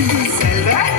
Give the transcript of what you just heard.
and silver.